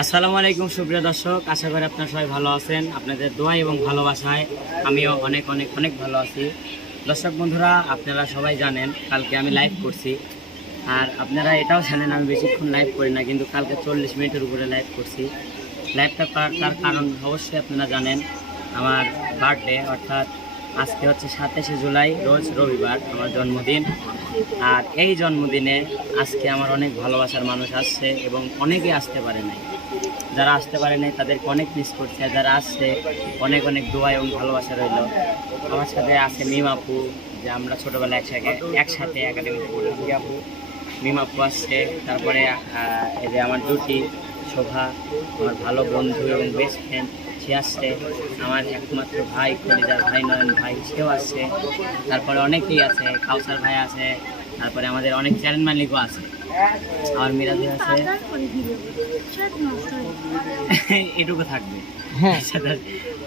আসসালামু আলাইকুম সুপ্রিয় দর্শক, আশা করি আপনারা সবাই ভালো আছেন। আপনাদের দোয়া এবং ভালোবাসায় আমিও অনেক অনেক অনেক ভালো আছি। দর্শক বন্ধুরা, আপনারা সবাই জানেন কালকে আমি লাইভ করছি, আর আপনারা এটাও জানেন আমি বেশিক্ষণ লাইভ করি না, কিন্তু কালকে 40 মিনিটের উপরে লাইভ করছি। লাইভটা তার কারণ অবশ্যই আপনারা জানেন, আমার বার্থডে, অর্থাৎ আজকে হচ্ছে 27শে জুলাই, রোজ রবিবার, আমার জন্মদিন। আর এই জন্মদিনে আজকে আমার অনেক ভালোবাসার মানুষ আসছে এবং অনেকেই আসতে পারে নাই। যারা আসতে পারে নাই তাদেরকে অনেক মিস করছে, যারা আসছে অনেক অনেক দোয়া এবং ভালোবাসা রইল। আমার সাথে আছে মিম আপু, যে আমরা ছোটোবেলায় একসাথে একাডেমিতে পড়েছি। আপু মিম আপু আসছে, তারপরে এই যে আমার জুটি শোভা, আমার ভালো বন্ধু এবং বেস্ট ফ্রেন্ড, সে আসছে। আমার একমাত্র ভাই, কলিজার ভাই নয়ন ভাই, সেও আসছে। তারপরে অনেকেই আছে, কাউসার ভাই আছে, তারপরে আমাদের অনেক চ্যানেল মালিকও আছে, আমার মিরাজ আছে। এটুকু থাকবে।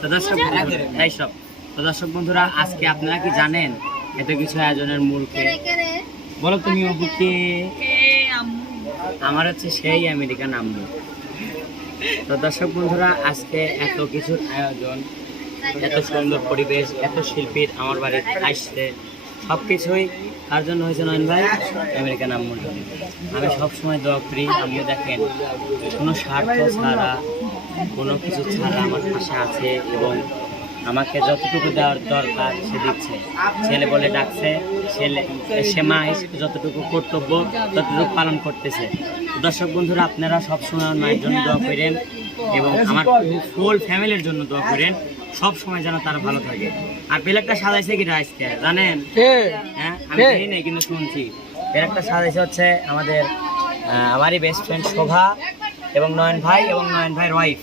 তো দর্শক বন্ধুরা, আজকে আপনারা কি জানেন এত কিছু আয়োজনের মূল কে? বলো তুমি আপু কে? আমার হচ্ছে সেই আমেরিকান আম্মু। তো দর্শক বন্ধুরা, আজকে এত কিছুর আয়োজন, এত সুন্দর পরিবেশ, এত শিল্পীর আমার বাড়িতে আসছে, সব কিছুই তার জন্য হয়েছে নয়ন ভাই, আমেরিকান আম্মুর জন্য। আমি সবসময় দোয়া করি, আমিও দেখেন কোনো স্বার্থ ছাড়া, কোনো কিছু ছাড়া আমার পাশে আছে এবং আমাকে যতটুকু দেওয়ার দরকার সে দিচ্ছে। ছেলে বলে ডাকছে, সে মা হিসেবে যতটুকু কর্তব্য ততটুকু পালন করতেছে। দর্শক বন্ধুরা, আপনারা সবসময় আমার মায়ের জন্য দোয়া করেন এবং আমার ফুল ফ্যামিলির জন্য দোয়া করেন, সব সময় যেন তারা ভালো থাকে। আর প্লেটটা সাজাইছে কি আজকে জানেন? হ্যাঁ, আমি জানি না, কিন্তু শুনছি প্লেটটা সাজাইছে হচ্ছে আমারই বেস্ট ফ্রেন্ড শোভা এবং নয়ন ভাই এবং নয়ন ভাইয়ের ওয়াইফ।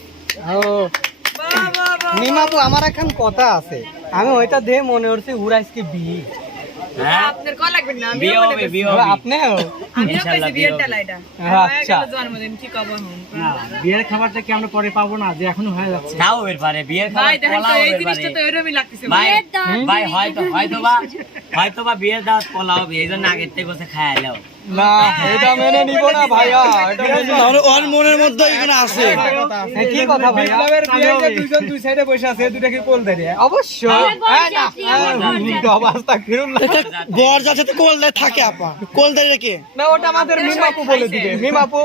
নিমাপু, আমার এখন কথা আছে, আমি ওইটা দিয়ে মনে করছি উড়াইসকে বিয়ে। বিয়ের খাবারটা কি আমরা পরে পাবো না, যে এখনো হয়ে যাচ্ছে? তাও এর পারে বিয়ের খাবার ভাই, হয়তো বা বিয়ের দাওয়াত পোলাও হবে, এই জন্য আগের থেকে বসে খায় এলো না, এটা মেনে নিব না ভাইয়া। ওর মনের মধ্যে এখানে আছে। কি কথা ভাইয়া? দুইজন দুই সাইডে বসে আছে, দুইটা কি কোল দেয়? অবশ্যই অবস্থা কিরম বর যাচ্ছে তো কোল দেয় থাকে, আপা কোল দেয় রেখে না, ওটা আমাদের মিমাপু বলে দিবে। মিমাপু,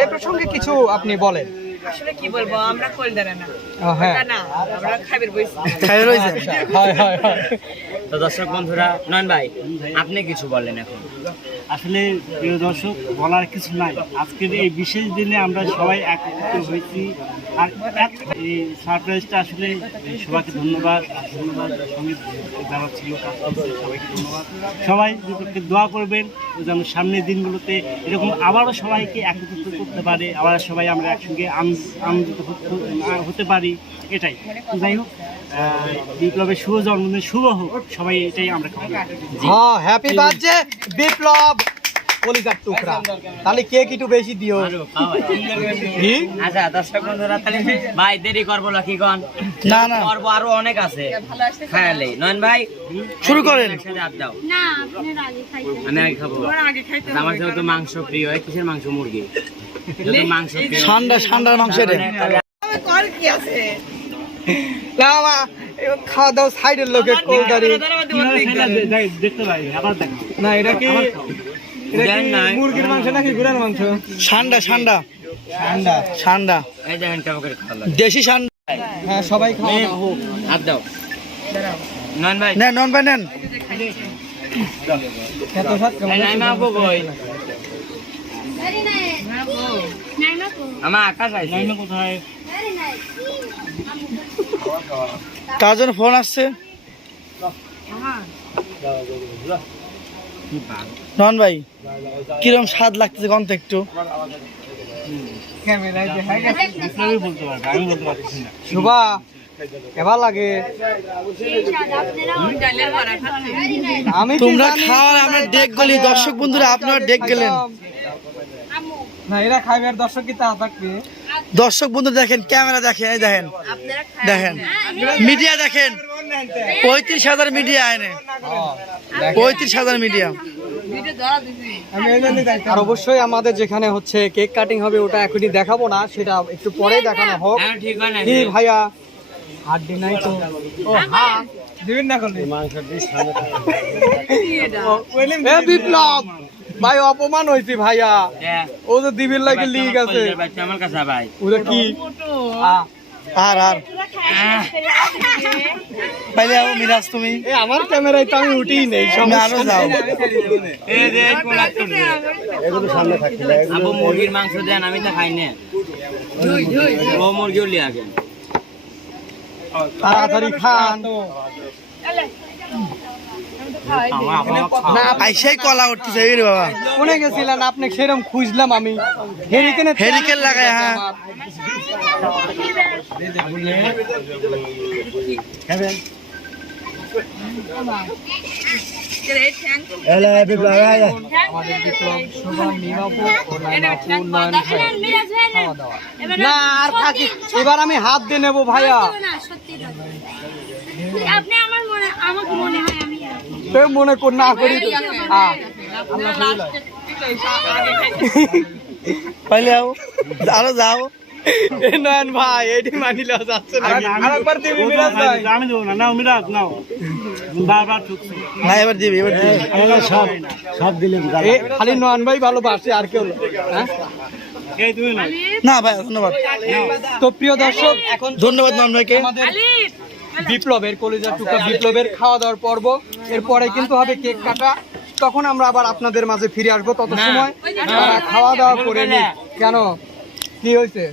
এই প্রসঙ্গে কিছু আপনি বলেন। আসলে কি বলবো, আমরা কোল দেনা না, হ্যাঁ না আমরা খাইবের বইছি। খাই রইছে। হয় হয় হয়। তো দর্শক বন্ধুরা, নয়ন ভাই আপনি কিছু বলেন এখন। আসলে প্রিয় দর্শক, বলার কিছু নাই। আজকের এই বিশেষ দিনে আমরা সবাই একত্রিত হয়েছি, আর এই সারপ্রাইজটা আসলে সবাইকে ধন্যবাদ সঙ্গে যারা ছিল কাজ করছে সবাইকে ধন্যবাদ। সবাই দুটোকে দোয়া করবেন যেন সামনের দিনগুলোতে এরকম আবারও সবাইকে একত্রিত করতে পারে, আবার সবাই আমরা একসঙ্গে আনন্দিত হতে পারি, এটাই। যাই হোক, বিপ্লবের শুভ জন্মদিন শুভ হোক, সবাই এটাই আমরা হ্যাঁ, হ্যাপি বার্থডে বিপ্লব, কলিজার টুকরা। তাহলে কেক একটু বেশি দিও। আচ্ছা দর্শক বন্ধুরা, তাহলে ভাই দেরি করবো না, কি কন? না না, করবো, আরো অনেক আছে খায়ালে। নয়ন ভাই শুরু করেন। দাও, আমি আগে খাবো। আমার যেহেতু মাংস প্রিয় হয়, কিসের মাংস? মুরগি। যেহেতু মাংস প্রিয়, ঠান্ডার মাংস খাওয়া দাওয়া সাইডের লোকের কোলদারি দেখতে পাই আবার দেখো না, এটা কি মুরগির মাংস নাকি ঘোড়ার মাংস? ঠান্ডা এই দেখেন কেমন করে খাওয়া দেশি ঠান্ডা। হ্যাঁ, সবাই খাওয়া দাওয়া হোক। হাত দাও নয়ন ভাই। নন ভাই নেন। এত স্বাদ কেমন? আমার আকাশ আছে কোথায়? কার জন্য ফোন আসছে? নন ভাই, কিরম স্বাদ লাগতেছে কোন তো একটু? ক্যামেরায় দেখা গেছে। শুভা, কেমন লাগে? আমি তোমরা খাওয়ার আমরা ডেক গলি, দর্শক বন্ধুরা আপনারা ডেক গেলেন না, এরা খাইবে আর দর্শক কি তা থাকবে? দর্শক বন্ধু দেখেন, ক্যামেরা দেখেন, এই দেখেন দেখেন, মিডিয়া দেখেন, 35,000 মিডিয়া আইনে, 35,000 মিডিয়া। আর অবশ্যই আমাদের যেখানে হচ্ছে কেক কাটিং হবে ওটা এখনই দেখাবো না, সেটা একটু পরে দেখানো হোক। হ্যাঁ, ঠিক হয় না কি ভাইয়া হাড্ডি নাই তো? ও হ্যাঁ দিবেন না করলে এ বিপ্লব ভাই অপমান হয়েছি ভাইয়া, হ্যাঁ, ও তো দিবির লাগে লিগ আছে বাচ্চা আমার কাছে ভাই। ওটা কি আর পাইলে আও মিরাজ তুমি এ আমার ক্যামেরায় তো আমি উঠেই নেই, আরো যাও এই যে কোলা করে এগুলো সামনে থাকতে আবু মুরগির মাংস দেন, আমি তো খাই না। ও মুরগিও লিয়ে আসেন। তাড়াতাড়ি খান না। আইসাই কলা উঠতেছে এই রে বাবা কোনে গেছিলেন আপনি? সেরকম খুঁজলাম আমি হেরিকেন লাগায় হ্যাঁ আমাদের বিপ্লব সুমন মিমাপু ও নাইমাপু নয়ন ভাই খাওয়া দাওয়া না আর থাকি। এবার আমি হাত দিয়ে নেবো ভাইয়া, আপনি আমার মনে আমাকে মনে হয় আমি তুই মনে কর না করি পাইলে আও আরো যাও নয়ন ভাই এটি মানিলে যাচ্ছে না। আরেকবার দিবি মিরাজ ভাই? আমি দেবো না, নাও মিরাজ নাও, বারবার ঠুকছি না, এবার দিবি সব সব দিলেন এ খালি নয়ন ভাই ভালোবাসে আর কেউ না, হ্যাঁ? এই তুমি না ভাই ধন্যবাদ। তো প্রিয় দর্শক এখন ধন্যবাদ নন ভাইকে। আমাদের বিপ্লবের কলিজার টুকরা বিপ্লবের খাওয়া দাওয়ার পর্ব, এরপরে কিন্তু হবে কেক কাটা, তখন আমরা আবার আপনাদের মাঝে ফিরে আসবো। তত সময় তারা খাওয়া দাওয়া করে নি। কেন কি হয়েছে?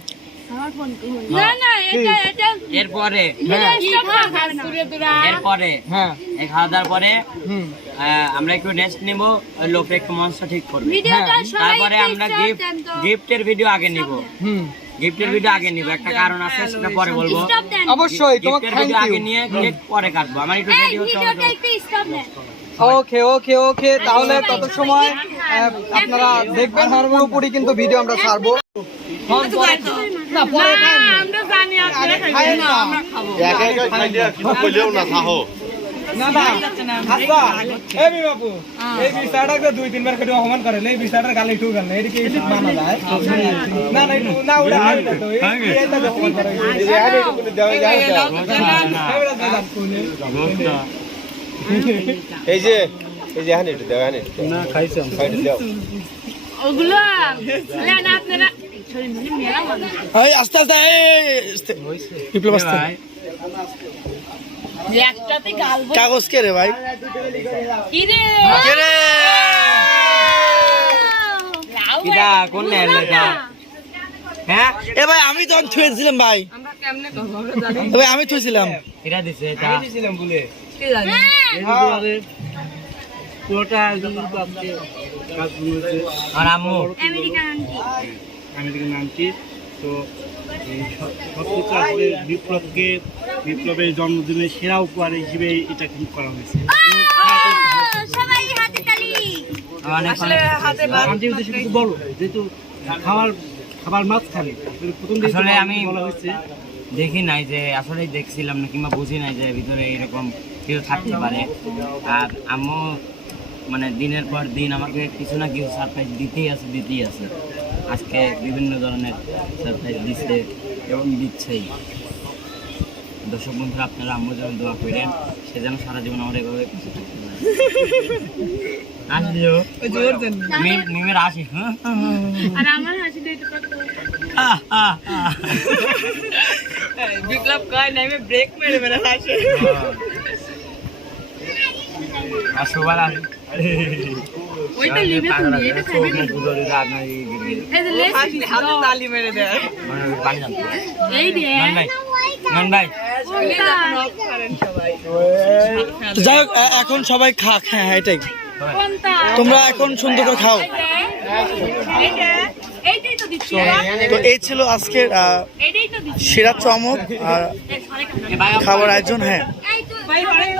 না না এটা এটা এরপরে হ্যাঁ এই খাওয়া দাওয়ার পরে হুম আমরা একটু রেস্ট নিব, ওই লোকটা একটু মঞ্চ ঠিক করবে। ভিডিওটা সবাই তারপরে আমরা গিফটের ভিডিও আগে নিব। হুম গিফটের ভিডিও আগে নিব, একটা কারণ আছে সেটা পরে বলবো। স্টপ দেন অবশ্যই তোমাকে গিফটের থ্যাংক ভিডিও ইউ। আগে নিয়ে কেক পরে কাটবো। আমার একটু এই রেডি হতে হবে। ভিডিওটা একটু স্টপ দেন ওকে ওকে ওকে, তাহলে তত সময় আপনারা দেখবেন পুরোপুরি কিন্তু ভিডিও আমরা ছাড়বো। না পরে খান না। আমরা জানি আপনারা খাইয়েন না। না না হাসবা এই বাবু এই বিষয়টাকে দুই তিনবার করে অপমান করে এই বিষয়টার গালে একটু গালে এটা কি মানা যায়? না না একটু না ওটা আর তো এইটা অপমান করে এই যে আর একটু করে দেওয়া যায় এই যে হানি একটু দাও, হানি না খাইছো দাও। ওগুলো নেন আপনারা সরি মানে মেলা মনে এই আস্তে আস্তে বিপ্লব আস্তে একটাতে গালবো কাগজ কে রে ভাই কি রে কে রে কিরা কোন নেলা? হ্যাঁ, এ ভাই আমি তখন থুয়েছিলাম ভাই, আমরা কেমনে করব আমরা জানি এ ভাই আমি থুয়েছিলাম কিরা দিছে এটা? দিছিলাম বলে কি জানি পুরোটা একদম আপনি কাজ হয়েছে আর আম্মু আমেরিকান আন্টি আমেরিকান নামটি। তো এই সবকিছু আসলে বিপ্লবের জন্মদিনের সেরা উপহার হিসেবে এটা কিন্তু করা হয়েছে। সবাই হাতে তালি অনেক আসলে হাতে বাদ আন্টির উদ্দেশ্যে কিছু বলো, যেহেতু খাবার মাঝখানে প্রথম দিন আসলে আমি বলা হয়েছে দেখি নাই যে, আসলে দেখছিলাম না কিংবা বুঝি নাই যে ভিতরে এরকম কিছু থাকতে পারে। আর আম্মু মানে দিনের পর দিন আমাকে কিছু না কিছু সারপ্রাইজ দিতেই আছে। আজকে বিভিন্ন ধরনের সারপ্রাইজ দিচ্ছে এবং দিচ্ছেই। দর্শক বন্ধুরা, আপনারা আম্মু যেন দোয়া করেন, সে যেন সারা জীবন আমার এভাবে পাশে থাকতে পারে। আসলেও জোর দেন মিমের আসি আর আমার হাসি দিয়ে একটু বিপ্লব কয় না আমি ব্রেক মেরে মেরে হাসে আর সবার আসি ওইটা লিভে তুমি এটা খাবে এই যে লেস হাসি হাতে তালি মেরে দেয় এই রে নন ভাই করেন সবাই তো যাই হোক এখন সবাই খাক, হ্যাঁ এটাই, কোনটা তোমরা এখন সুন্দর করে খাও। এইটাই তো দিচ্ছি তো এই ছিল আজকের এইটাই তো দিচ্ছি সেরা চমক আর খাবার আয়োজন। হ্যাঁ এই তো ভাই ভাই